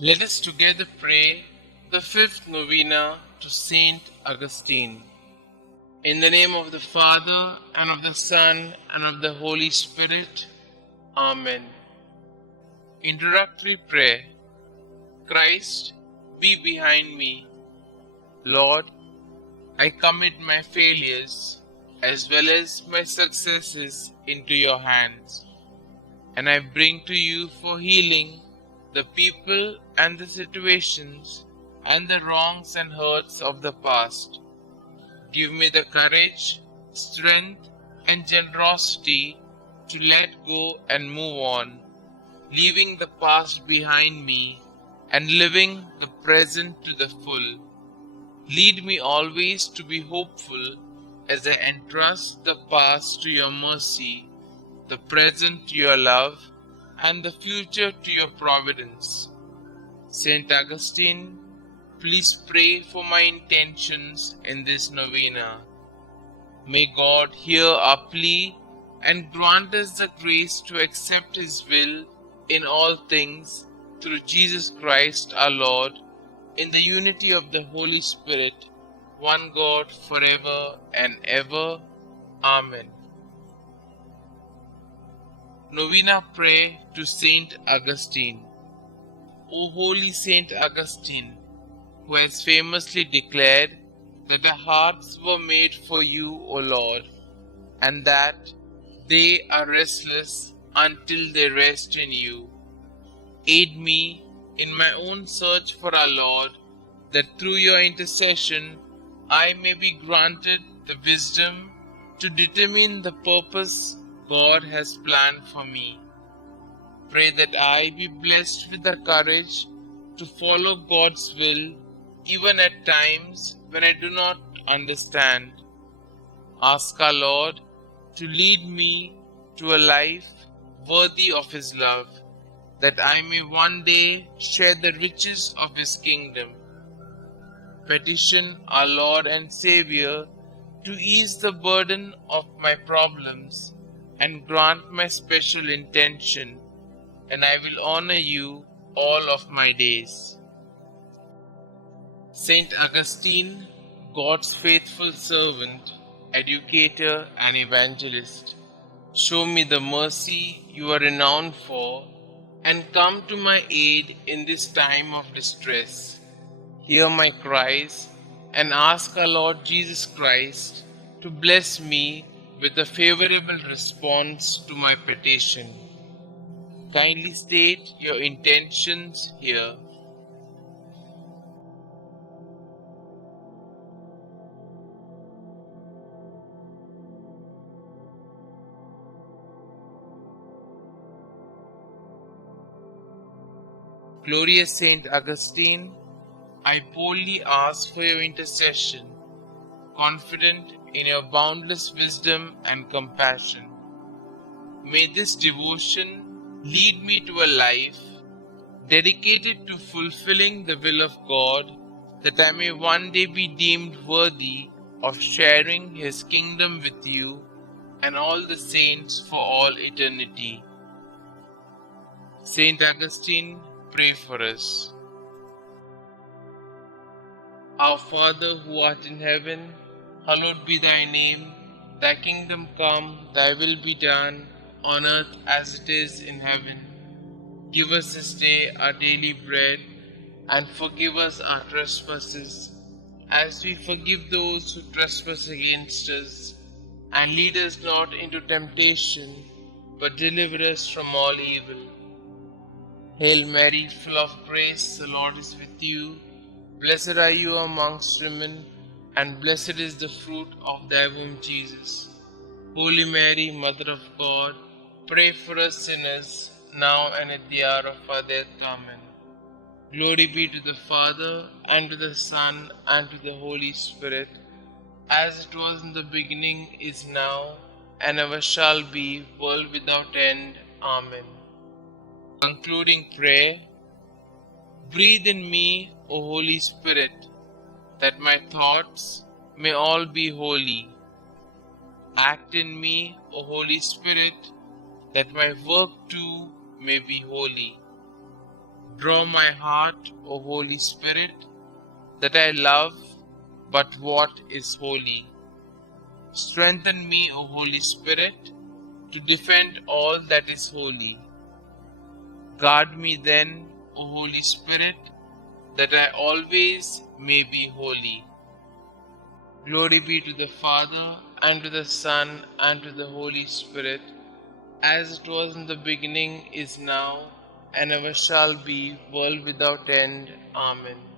Let us together pray the fifth novena to St Augustine. In the name of the Father, and of the Son, and of the Holy Spirit. Amen. Introductory prayer. Christ, be behind me. Lord, I commit my failures as well as my successes into your hands, and I bring to you for healing the people and the situations and the wrongs and hurts of the past. Give me the courage, strength, and generosity to let go and move on, leaving the past behind me and living the present to the full. Lead me always to be hopeful as I entrust the past to your mercy, the present to your love, and the future to your providence. St. Augustine, please pray for my intentions in this novena. May God hear our plea and grant us the grace to accept His will in all things through Jesus Christ our Lord, in the unity of the Holy Spirit, one God forever and ever. Amen. Novena Prayer to St. Augustine. O holy St. Augustine, who has famously declared that our hearts were made for you, O Lord, and that they are restless until they rest in you. Aid me in my own search for our Lord, that through your intercession I may be granted the wisdom to determine the purpose God has planned for me. Pray that I be blessed with the courage to follow God's will, even at times when I do not understand. Ask our Lord to lead me to a life worthy of His love, that I may one day share the riches of His kingdom. Petition our Lord and Xavier to ease the burden of my problems and grant my special intention, and I will honor you all of my days. St. Augustine, God's faithful servant, educator, and evangelist, show me the mercy you are renowned for, and come to my aid in this time of distress. Hear my cries, and ask our Lord Jesus Christ to bless me with a favorable response to my petition. Kindly state your intentions here. Glorious Saint Augustine, I boldly ask for your intercession, confident in your boundless wisdom and compassion. May this devotion lead me to a life dedicated to fulfilling the will of God, that I may one day be deemed worthy of sharing His kingdom with you and all the saints for all eternity. Saint Augustine, pray for us. Our Father who art in heaven, hallowed be thy name. Thy kingdom come, thy will be done, on earth as it is in heaven. Give us this day our daily bread, and forgive us our trespasses, as we forgive those who trespass against us. And lead us not into temptation, but deliver us from all evil. Hail Mary, full of grace, the Lord is with you. Blessed are you amongst women, and blessed is the fruit of thy womb, Jesus. Holy Mary, Mother of God, pray for us sinners, now and at the hour of our death. Amen. Glory be to the Father, and to the Son, and to the Holy Spirit, as it was in the beginning, is now, and ever shall be, world without end. Amen. Concluding prayer. Breathe in me, O Holy Spirit, that my thoughts may all be holy. Act in me, O Holy Spirit, that my work too may be holy. Draw my heart, O Holy Spirit, that I love but what is holy. Strengthen me, O Holy Spirit, to defend all that is holy. Guard me then, O Holy Spirit, that I always may be holy. Glory be to the Father, and to the Son, and to the Holy Spirit, as it was in the beginning, is now, and ever shall be, world without end. Amen.